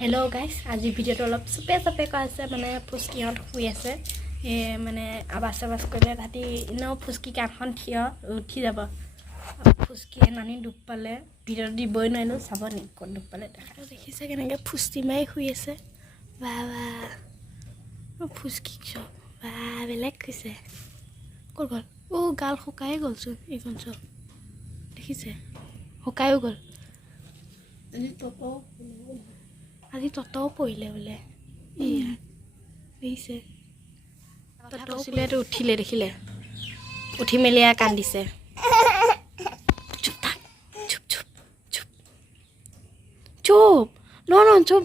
Hello guys, আজি ভিডিওটো অলপ চপে আছে মানে ফুস্কিহঁত শুই আছে মানে আবাস কৰিলে ৰাতি ইনেও ফুস্কি কাণখন থিয় উঠি যাব ফুস্কিয়ে নানি দুখ পালে ভিডিঅ'টো দিবই নোৱাৰিলো চাব নি কোন দুখ পালে দেখা দেখিছে কেনেকৈ ফুস্কি মাৰি শুই আছে বা ফুস্কি চব বা বেলেগ কৈছে ক'ত গ'ল গাল শুকাই গ'লচোন এইখন চব দেখিছে শুকায়ো গ'ল আজি ততও পৰিলে বোলে দেখিছে ততও উঠিলে দেখিলে উঠি মেলি কান্দিছে চুপ থাক চুপ চুপ চুপ চুপ ন চুপ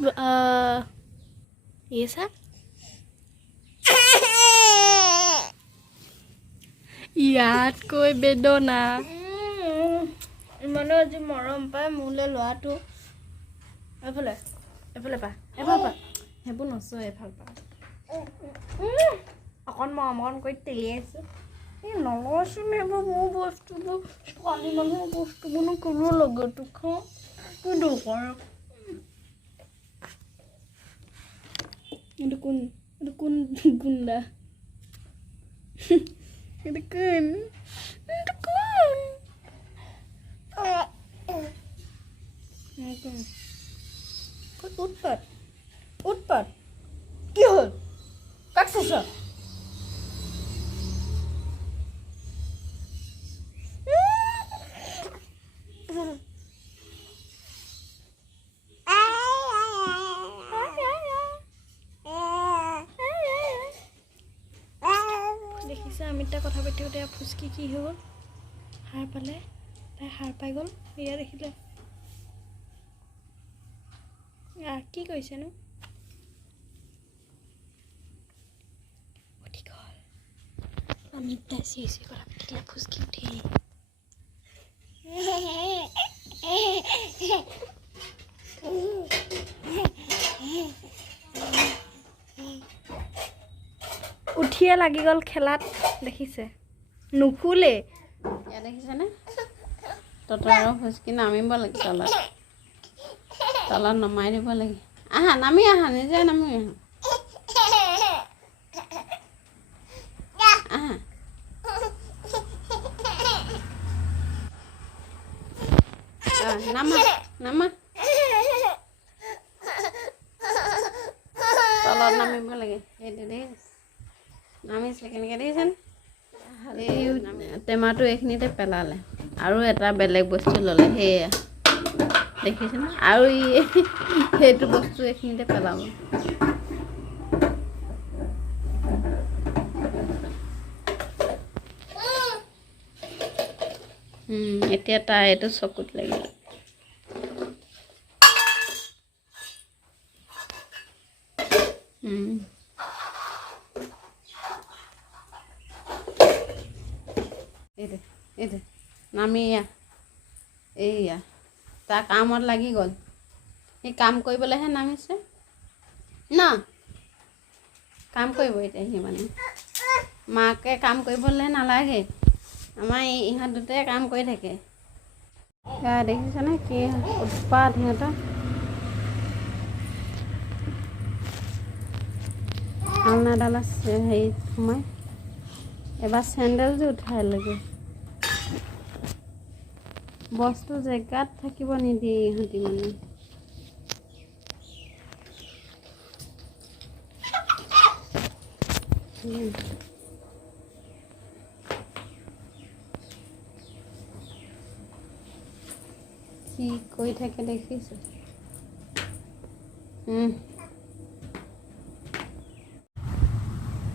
ये सब ইয়াত কৈ বেদনা ইমানো আজি মৰম পায় মোলে লোৱাটো এফালে পা সেইবোৰ নচয় এফাল পা অকণ মৰম কৰি তেলিয়াইছোঁ এই নলয়চোন এইবোৰ মোৰ বস্তুবোৰ ছোৱালী মানুহৰ বস্তুবোৰনো কোনো লগতো খাওঁ কি দৰকাৰ এইটো কোন গুণ্ডা এইটো কোন উৎপাত কি হ'ল কাক চাইছ দেখিছে আমি তাই কথা পাতি থাকোঁতে ফুচকি কি হৈ গ'ল সাৰ পালে তাই সাৰ পাই গ'ল এয়া দেখিলে কি কৈছেনো উঠি গ'ল আমি তাই চিঞৰি কথা পাতি থাকিলে ফুচকি উঠি উঠিয়ে লাগি গ'ল খেলাত দেখিছে নুশুলে এয়া দেখিছেনে ততৰ ফুচকি নামিব লাগে তলত নমাই দিব লাগে আহা নামি আহা নিজে নামি আহা নামা তলত নামিব লাগে সেইটো দেই নামিছে কেনেকৈ দেখিছেনে এই টেমাটো এইখিনিতে পেলালে আৰু এটা বেলেগ বস্তু ল'লে সেয়া দেখিছেনে আৰু সেইটো বস্তু এইখিনিতে পেলাব এতিয়া তাৰ এইটো চকুত লাগিল এইটো নামি এইয়া তাৰ কামত লাগি গ'ল সি কাম কৰিবলৈহে নামিছে ন কাম কৰিব এতিয়া সি মানে মাকে কাম কৰিবলৈ নালাগে আমাৰ ইহঁত দুটাই কাম কৰি থাকে দেখিছেনে কি উৎপাত সিহঁতৰ আলনাডাল আছে হেৰিত সোমাই এবাৰ চেণ্ডেলযোৰ উঠাই লাগে বস্তু জেগাত থাকিব নিদিয়ে ইহঁতি মানে কি কৰি থাকে দেখিছোঁ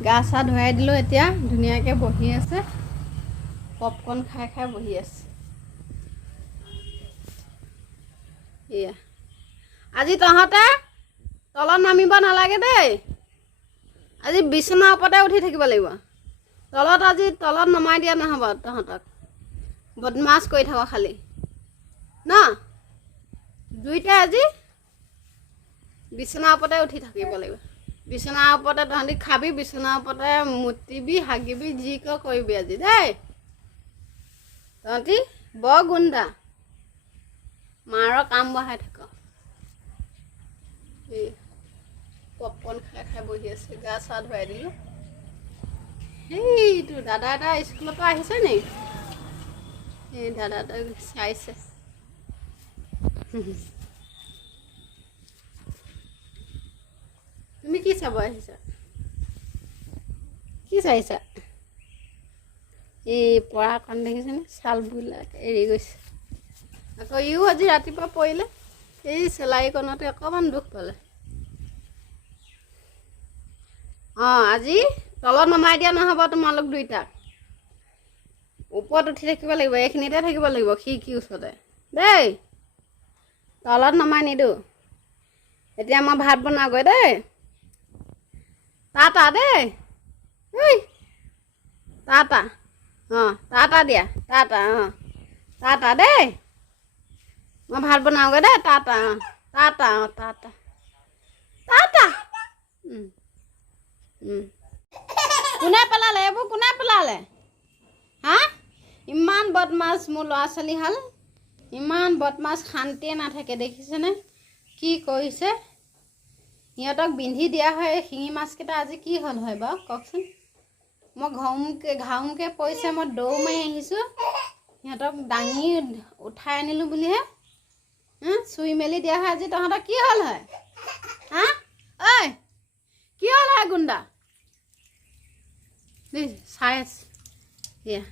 গা চা ধুৱাই দিলোঁ এতিয়া ধুনীয়াকৈ বহি আছে পপকৰ্ণ খাই বহি আছে এয়া আজি তহঁতে তলত নামিব নালাগে দেই আজি বিচনাৰ ওপৰতে উঠি থাকিব লাগিব তলত নমাই দিয়া নহ'ব তহঁতক বদমাছ কৰি থাক খালি ন দুইটাই আজি বিচনাৰ ওপৰতে উঠি থাকিব লাগিব বিচনাৰ ওপৰতে তহঁতি খাবি বিচনাৰ ওপৰতে মুতিবি হাগিবি যি কৰিবি আজি দেই তহঁতি বৰ গুণ্ডা মাৰৰ কাম বঢ়াই থাক এই পপকৰ্ণ খাই খাই বহি আছে, গা চা ধুৱাই দিলোঁ। এইটো দাদা এটা স্কুলৰ পৰা আহিছে নি? এই দাদা এটা চাইছে। তুমি কি চাব আহিছা? কি চাইছা? এই পৰাকণ দেখিছেনে? ছালবিলাক এৰি গৈছে। আকৌ ইও আজি ৰাতিপুৱা পৰিলে, এই চেলাইকণতে অকণমান দুখ পালে। অঁ, আজি তলত নমাই দিয়া নহ'ব তোমালোক দুইটাক। ওপৰত উঠি থাকিব লাগিব, এইখিনিতে থাকিব লাগিব খিৰিকীৰ ওচৰতে দেই। তলত নমাই নিদিওঁ। এতিয়া মই ভাত বনাওঁগৈ দেই। টাটা দেই। ঐ টাটা। অঁ, টাটা দিয়া, টাটা। অঁ, টাটা দেই। মই ভাত বনাওঁগৈ দেই। টাটা। অঁ, টাটা। অঁ, টাটা টাটা। কোনে পেলালে এইবোৰ? কোনে পেলালে? হা? ইমান বদমাছ মোৰ ল'ৰা ছোৱালীহাল, ইমান বদমাছ, শান্তিয়ে নাথাকে দেখিছেনে কি কৰিছে? সিহঁতক বিন্ধি দিয়া হয় শিঙি মাছকেইটা, আজি কি হ'ল হয় বাৰু কওকচোন? মই ঘাউমকৈ পৰিছে, মই দৌৰ মাৰি আহিছোঁ, সিহঁতক দাঙি উঠাই আনিলোঁ বুলিহে। চুই মেলি দিয়া হয় আজি তহঁতৰ কি হ'ল হয়? হা? ঐ কি হ'ল হয় গুণ্ডা? দেই চাই আছে, এয়া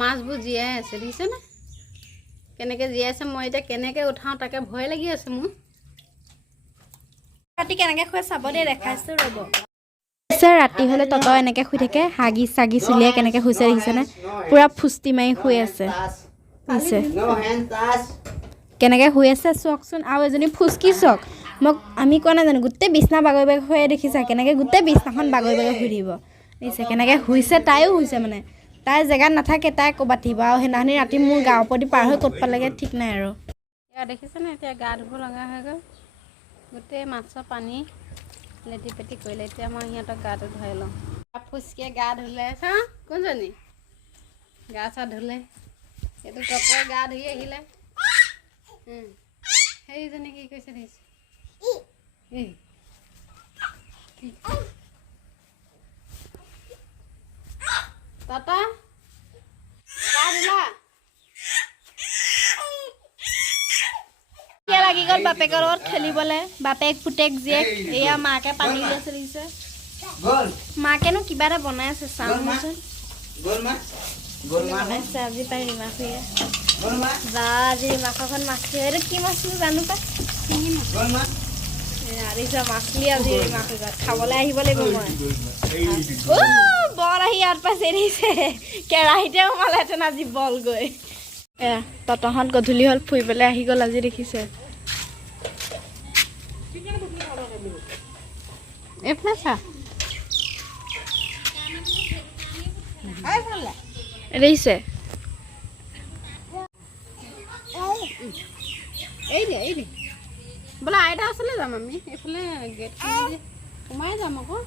মাছবোৰ জীয়াই আছে দেখিছেনে কেনেকৈ জীয়াই আছে? মই এতিয়া কেনেকৈ উঠাওঁ তাকে ভয় লাগি আছে মোৰ। ৰাতি কেনেকৈ শুৱে চাব দেই, দেখাইছোঁ ৰ'ব। ৰাতি হ'লে তত এনেকৈ শুই থাকে, হাগি চাগি চুলিয়াই কেনেকৈ শুইছে দেখিছেনে? পূৰা ফুষ্টি মাৰি শুই আছে শুইছে, কেনেকৈ শুই আছে চাওকচোন। আৰু এজনী ফুচকি চাওক, আমি কোৱা নাই জানো গোটেই বিছনা বাগৰি বাগৰি শুৱে দেখিছা? কেনেকৈ গোটেই বিছনাখন বাগৰি বাগৰি শুই থাকিব দেখিছে? কেনেকৈ শুইছে, তাইও শুইছে মানে, তাই জেগাত নাথাকে, তাই ক'ৰবাত থাকিব। আৰু সেইদিনাখনি ৰাতি মোৰ গাঁৱৰ ওপৰেদি পাৰ হৈ ক'ত পালেগৈ ঠিক নাই আৰু। এয়া দেখিছেনে এতিয়া গা ধুব লগা হৈ গ'ল, গোটেই মাছৰ পানী লেটি পেটি কৰিলে। এতিয়া মই সিহঁতক গাটো ধুৱাই লওঁ। ফুচকিয়ে গা ধুলে, চা কোনজনী গা চা ধুলে, এইটো ততয়ে গা ধুই আহিলে। সেইজনী কি কৈছে দেখিছে? টাটা গা ধুলা? লাগি গ'ল বাপেকৰ লগত খেলিবলৈ, বাপেক পুতেক জীয়েক। এয়া মাকে পানী উলিয়াইছে দেখিছে? মাকেনো কিবা এটা বনাই আছে, চাওঁচোন বনাইছে। আজি পাই ৰিমা খুৰীয়ে বা আজি ৰিমাকৰ ঘৰত মাছ, এইটো কি মাছ জানো পাই, মাছলি আজি ৰিমা খুৰী ঘৰত খাবলৈ আহিব লাগিব মই। বল আহি ইয়াত পাইছে দেখিছে? কেৰাহীতে সোমালেহেঁতেন আজি বল গৈ। এয়া ততহঁত গধূলি হ'ল ফুৰিবলৈ আহি গ'ল আজি দেখিছে? এইফালে চা দেখিছে? এই দে বোলে আইতা ওচৰলৈ যাম আমি, এইফালে গেটখন সোমাই যাম আকৌ।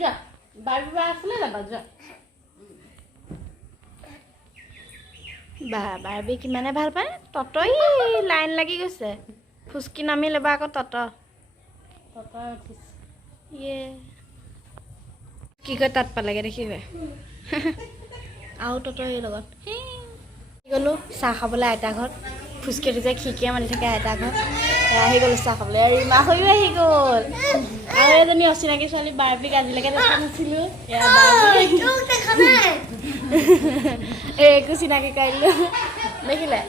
যা বাৰ্বি বা ওচৰলৈ যাবা যা। বা বাৰ্বি কিমানে ভাল পায়, ততই লাইন লাগি গৈছে। ফুচকি নামি ল'বা আকৌ তত উঠিছে। ইয়ে কি কয় তাত পালেগৈ দেখিবে? আৰু ততই লগত গ'লোঁ চাহ খাবলৈ আইতা ঘৰত। ফুচকিটো যে খিৰিকীয়ে মাতি থাকে আইতা ঘৰত, আহি গ'লোঁ চাহ খাবলৈ। আৰু ৰিমা খুৰীও আহি গ'ল, আৰু এজনী অচিনাকি ছোৱালী বাৰ্বিক আজিলৈকে দেখা নাছিলোঁ। একো চিনাকি কৰিলোঁ দেখিলে?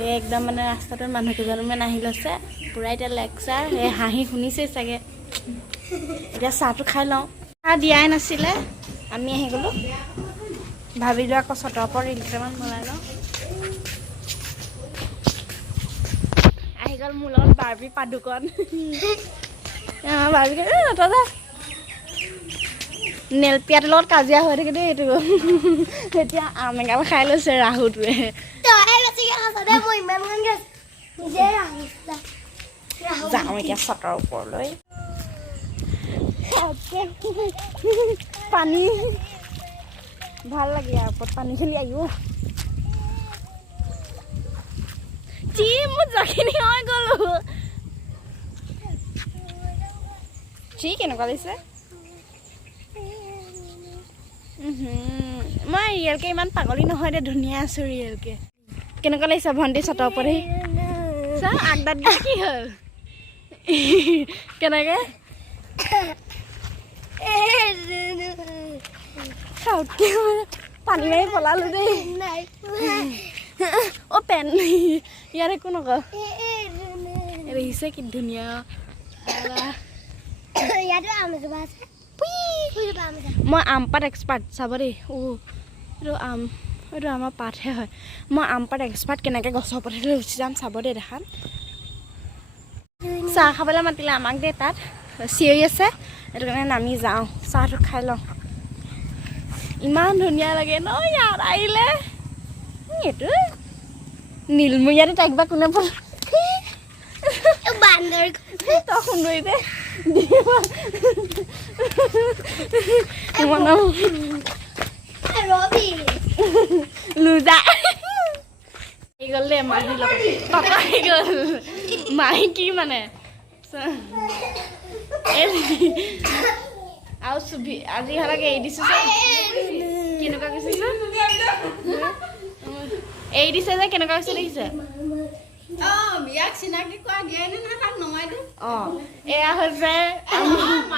এই একদম মানে ৰাস্তাটোত মানুহ কেইজনমান আহি লৈছে, পূৰা এতিয়া লেকচাৰ। এই হাঁহি শুনিছেই চাগে। এতিয়া চাহটো খাই লওঁ। চাহ দিয়াই নাছিলে, আমি আহি গ'লোঁ। ভাবিলোঁ আকৌ চটৰ ওপৰত ৰিল কেইটামান বনাই লওঁ। আহি গ'ল মোৰ লগত বাৰ্বি পাদুকণ। বাৰ্বি তই নেলপিয়াটোৰ লগত কাজিয়া হৈ থাকে দেই এইটো। এতিয়া আম এগাল খাই লৈছে ৰাহুটোৱে। যাওঁ এতিয়া চটৰ ওপৰলৈ। পানী ভাল লাগে ইয়াৰ ওপৰত পানী খেলি আহিও যি মোৰ যাখিনি হৈ গ'লো যি কেনেকুৱা লাগিছে মই ৰিয়েলকৈ ইমান পাগলী নহয় দে ধুনীয়া আছোঁ ৰিয়েলকৈ কেনেকুৱা লাগিছে ভণ্টি চাটৰ ওপৰত চা আগদাত কি হ'ল কেনেকৈ পানী মাৰি পলালো দেই অ' পেন ইয়াত একো নকওঁ দেখিছে কি ধুনীয়া মই আম পাত এক্সপাৰ্ট চাব দেই এইটো আমাৰ পাতহে হয় মই আম পাত এক্সপাৰ্ট কেনেকৈ গছৰ ওপৰত উঠি যাম চাব দেই দেখাম চাহ খাবলৈ মাতিলে আমাক দেই তাত চিঞৰি আছে সেইটো কাৰণে নামি যাওঁ চাহটো খাই লওঁ ইমান ধুনীয়া লাগে ন ইয়াত আহিলে এইটো নীলমূৰীয়াটো তাইক বা কোনে পল বান্দৰ তই সুন্দৰী দে লুজা আহি গ'ল দেই মাহীৰ লগত পাপা আহি গ'ল মাহী কি মানে আৰু চুভি আজি হ'লে এৰি দিছোঁ কেনেকুৱা কৈছে এৰি দিছে যে কেনেকুৱা হৈছে দেখিছে অঁ এয়া হৈছে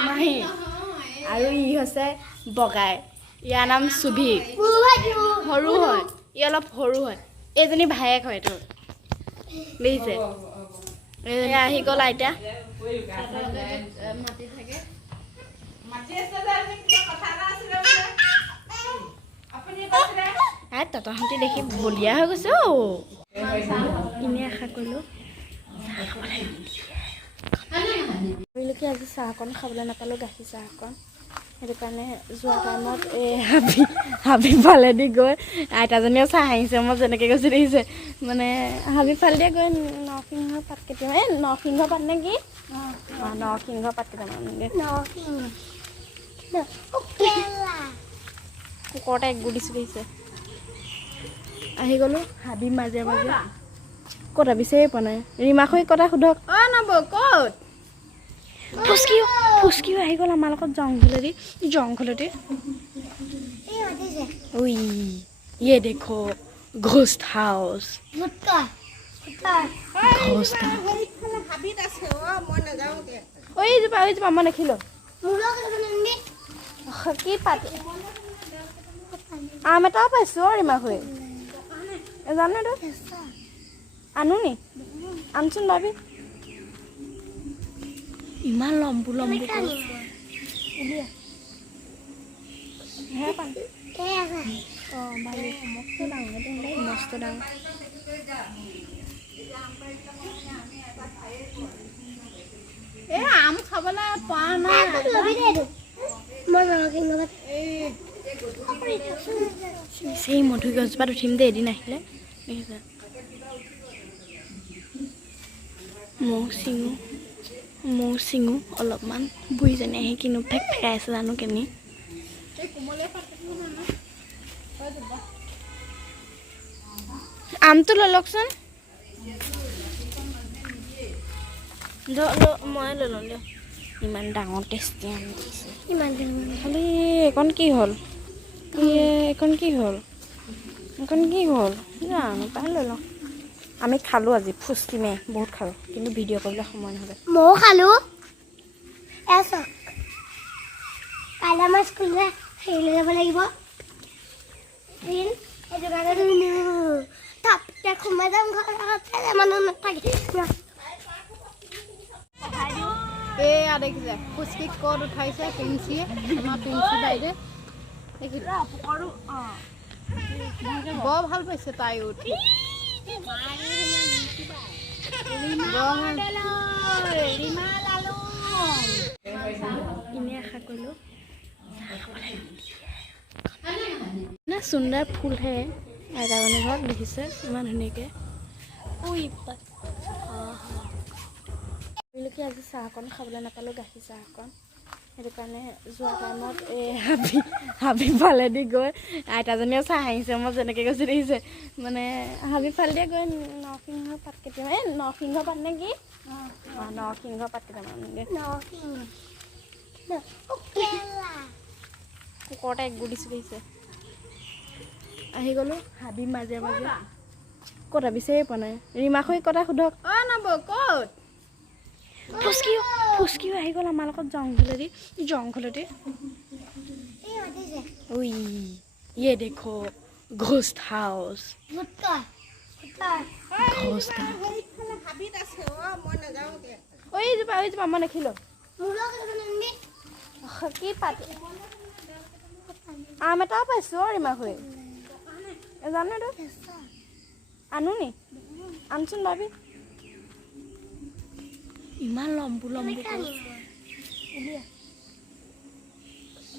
মাহী আৰু ই হৈছে বগাই ইয়াৰ নাম চুভি সৰু হয় ই অলপ সৰু হয় এইজনী ভায়েক হয় তোৰ দেখিছে আহি গ'ল আইতা তহঁতি দেখি বলিয়া হৈ গৈছে এনে আশা কৰিলোঁ কি আজি চাহ অকণ খাবলৈ নাপালোঁ গাখীৰ চাহ অকণ সেইটো কাৰণে যোৱা টাইমত এই হাবি ফালেদি গৈ আইতাজনীও চাহ আহিছে মই যেনেকৈ গৈছোঁ দেখিছে মানে হাবি ফালেদি গৈ নৰসিংহ পাত কেইটামান নৰসিংহ পাত নে কি নৰসিংহ পাত কেইটামান কুকুৰতে এক গুড় দিছোঁ দেখিছে আহি গ'লোঁ হাবি মাজে মাজে ক'ত বিচাৰিয়ে পোৱা নাই ৰীমা খুৰীক কথা সোধক ক'ত ফুচকিও আহি গ'ল আমাৰ লগত জংঘলেদি উই ये देखो घोस्ट हाउस ওই যাবা মই দেখিলোঁ কি পাতি আম এটাও পাইছোঁ ৰীমা খুৰী জানো এইটো আনো নি আনচোন ভাবি ইমান লম্বু মস্ত ডাঙৰ আম খাবলৈ পোৱা নাই সেই মধুৰি গছজোপাত উঠিম দেই এদিন আহিলে দেখিছা মৌ চিঙো অলপমান বুঢ়ীজনী আহি কিনো ফেকাই আছে জানো কেনি আমটো লৈ লওকচোন মই লৈ লওঁ দিয়ক ইমান ডাঙৰ টেষ্টি আম দিছে ইমান খালি এইকণ কি হ'ল জানো পাই লৈ লওঁ আমি খালোঁ আজি ফুচকি মে বহুত খালোঁ কিন্তু ভিডিঅ' কৰিবলৈ সময় নহ'লে ময়ো খালোঁ কাইলৈ আমাৰ স্কুললৈ হেৰিলৈ যাব লাগিব সোমাই যাম মানুহ নাথাকে এয়া দেখিছে ফুচকি ক'ত উঠাইছে পিঞ্চিয়ে আমাৰ পিঞ্চি বাইদেউ বৰ ভাল পাইছে তাই উঠি এনে আশা কৰিলোঁ না সুন্দৰ ফুলহে আইতাজনী ঘৰত দেখিছে ইমান ধুনীয়াকৈ কি আজি চাহ অকণ খাবলৈ নাপালোঁ গাখীৰ চাহ অকণ সেইটো কাৰণে যোৱা টাইমত এই হাবি ফালেদি গৈ আইতাজনীও চাহ আহিছে মই যেনেকৈ গৈছোঁ দেখিছে মানে হাবি ফালেদি গৈ নৰসিংহ পাত কেইটামান নৰসিংহ পাত নে কি অঁ নৰসিংহ পাত কেইটামান কুকুৰতে এক গুদিছোঁ দেখিছে আহি গ'লোঁ হাবি মাজে মাজে ক'ত বিচাৰিয়ে পোৱা নাই ৰীমাখুৰীক কথা সোধক অ' নব ক'ত ফুচকিও আহি গ'ল আমাৰ লগত জংঘলেদি উই ये देखो घोस्ट हाउस ওইজোপা মই দেখিলোঁ কি পাতি আম এটাও পাইছোঁ অ' ৰীমাখুৰী জানো এইটো আনো নি আনচোন ভাবি ইমান লম্বু উলিয়া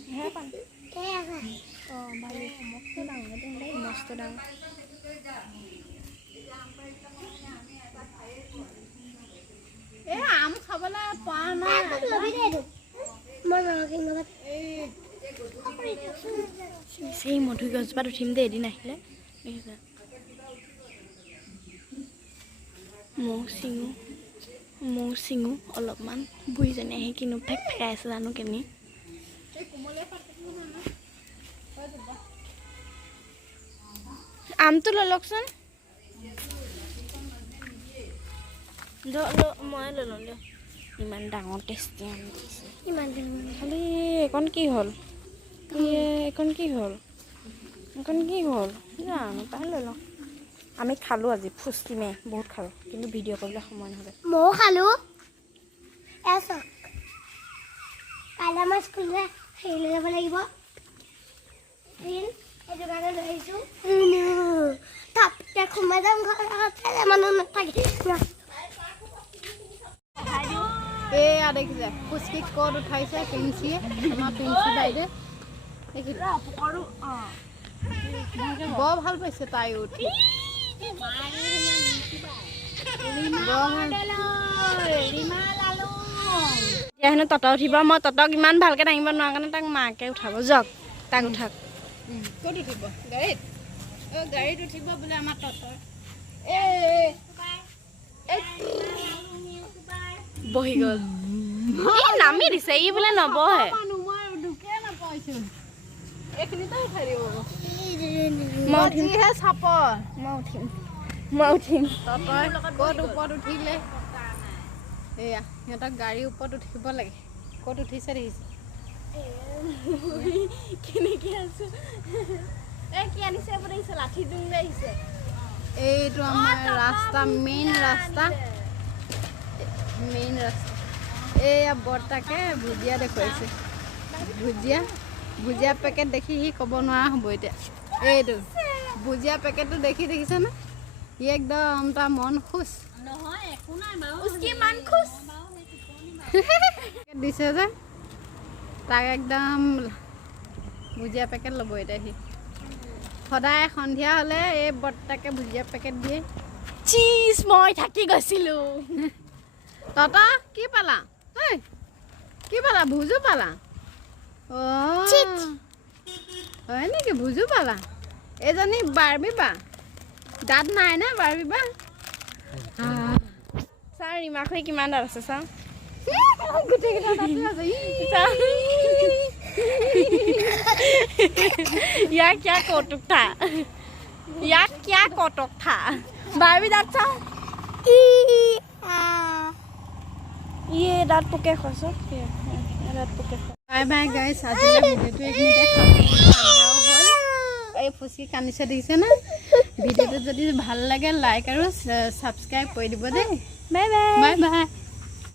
হে পান অঁ ভালেই মস্ত ডাঙৰ মস্ত ডাঙৰ এই আম খাবলৈ পোৱা নাই সেই মধুৰি গছজোপাত উঠিম দেই এদিন আহিলে দেখিছা মৌ চিঙো অলপমান বুঢ়ীজনী আহি কিনো ফেকাই আছে জানো কেনি আমটো লৈ লওকচোন মই লৈ ল'ম দিয়ক ইমান ডাঙৰ টেষ্টি আম দিছে ইমান খালি এইকণ কি হ'ল এইকণ কি হ'ল জানো পাই লৈ লওঁ আমি খালোঁ আজি ফুচকিমে বহুত খালোঁ কিন্তু ভিডিঅ' কৰিবলৈ সময় নহ'লে ময়ো খালোঁ কাইলৈ আমাৰ স্কুললৈ হেৰিলৈ যাব লাগিব সেইটো কাৰণে লৈ আহিছোঁ তাতে সোমাই যাম ঘৰত মানুহ নাথাকে এয়া দেখিছে ফুচকি ক'ত উঠাইছে পিঞ্চিয়ে আমাৰ পিঞ্চি বাইদেউ দেখিলে বৰ ভাল পাইছে তাই উঠি এতিয়া হেনো তত উঠিব মই ততক ইমান ভালকৈ দাঙিব নোৱাৰা কাৰণে তাক মাকে উঠাব যাওক তাক উঠাক ক'ত উঠিব গাড়ীত উঠিব বোলে আমাৰ ততৰ বহি গ'ল নামি দিছে ই বোলে নবহে মই উঠিম ক'ত ওপৰত উঠিলে এয়া সিহঁতক গাড়ীৰ ওপৰত উঠিব লাগে ক'ত উঠিছে দেখিছে কেনেকৈ আছো কি আনিছে দেখিছে লাঠি জোং লৈ আহিছে এইটো আমাৰ ৰাস্তা মেইন ৰাস্তা এয়া বৰ্তাকে ভুজিয়া দেখুৱাইছে ভুজিয়া পেকেট দেখি সি ক'ব নোৱাৰা হ'ব এতিয়া এইটো ভুজিয়া পেকেটটো দেখি দেখিছেনে সি একদম তাৰ মন খুচ দিছে যে তাক একদম ভুজিয়া পেকেট ল'ব এতিয়া সি সদায় সন্ধিয়া হ'লে এই বৰ্তাকে ভুজিয়া পেকেট দিয়ে চিজ মই থাকি গৈছিলোঁ তত কি পালা কি পালা ভুজু পালা হয় নেকি ভুজু পালা এজনী বাৰ্বি বা দাঁত নাই নে বাৰ্বি বা চাওঁ ৰীমাখুৰী কিমান দাঁত আছে চাওঁ গোটেইকেইটা দাঁত আছে ইয়াৰ क्या কৌতুক থা বাৰ্বি দাঁত চাওঁ ইয়ে দাঁত পোকে খোৱাইছোঁ দাঁত পোকে বাই বাই গাইছ আজিলৈ ভিডিঅ'টো এইখিনিতে হ'ল এই ফুচকি কান্দিছে দেখিছে না ভিডিঅ'টো যদি ভাল লাগে লাইক আৰু ছাবস্ক্ৰাইব কৰি দিব দেই বাই বাই বাই বাই